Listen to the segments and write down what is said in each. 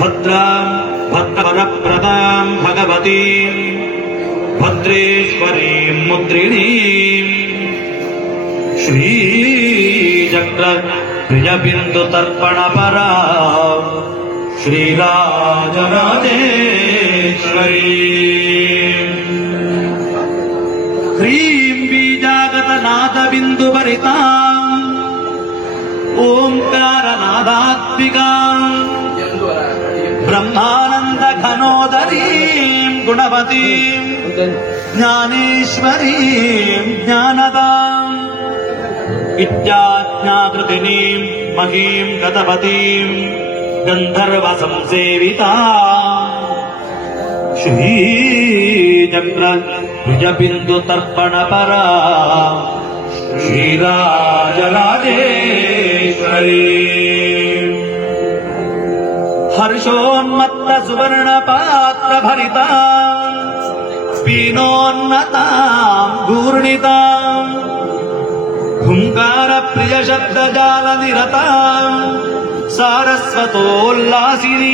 भद्रां भद्रवरप्रदां भगवतीं भद्रेश्वरीं मुद्रिणीं श्रीचक्र प्रियबिन्दुतर्पणपरा श्रीराजराजेश्वरी ह्रीं बीजागतनादबिन्दुभरिताम् ओंकारनादात्मिकाम् ब्रह्मानन्दघनोदरीं गुणवतीं ज्ञानेश्वरीं ज्ञानदाम् विद्याज्ञाकृतिनीं महीं गतवतीं गन्धर्वसंसेविता श्रीचक्र प्रियबिन्दुतर्पणपरा श्रीराजराजेश्वरी हर्षोन्मत्त सुवर्णपात्रभरिता पीनोन्नतां घूर्णितां हुंकारप्रियशब्दजालनिरतां सारस्वतोल्लासिनीं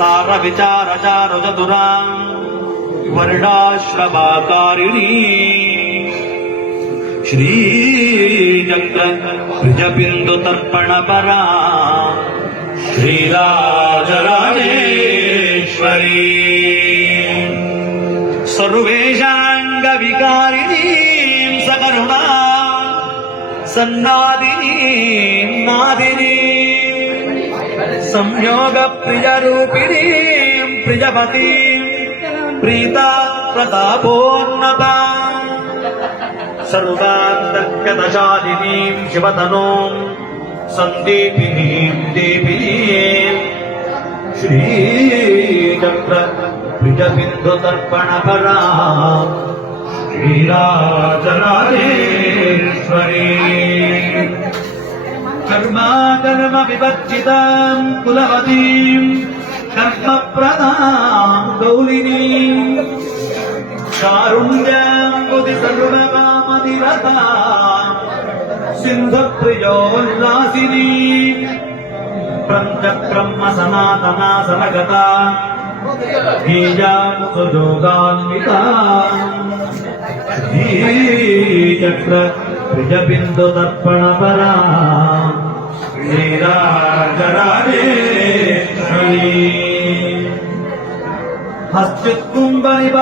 सारविचारचारुचतुरां वर्णाश्रमाकारिणी श्रीचक्र प्रियबिन्दुतर्पणपरा श्रीराजराजेश्वरी सर्वेषाङ्गविकारिणीं सकरुणा सन्नादिनीं नादिनीं संयोगप्रियरूपिणीं प्रियवतीं प्रीता प्रतापोन्नता सर्वान्तर्गतशालिनीं शिवतनूं सन्दीपिनीं देवीं श्रीचक्र प्रियबिन्दुतर्पणपरा श्रीराजराजेश्वरी कर्म विवर्जितां कुलवतीं कर्मप्रदां गौलिनीं कारुण्याम्बुधि सर्वकामनिरता सिन्धुप्रियोल्लासिनी प्रञ्चक्रम्म सनातना सनगता बीजां सुयोगान्विता श्रीचक्र प्रियबिन्दुतर्पणपरा श्रीराजराजेश्वरी हस्तिकुम्भनिव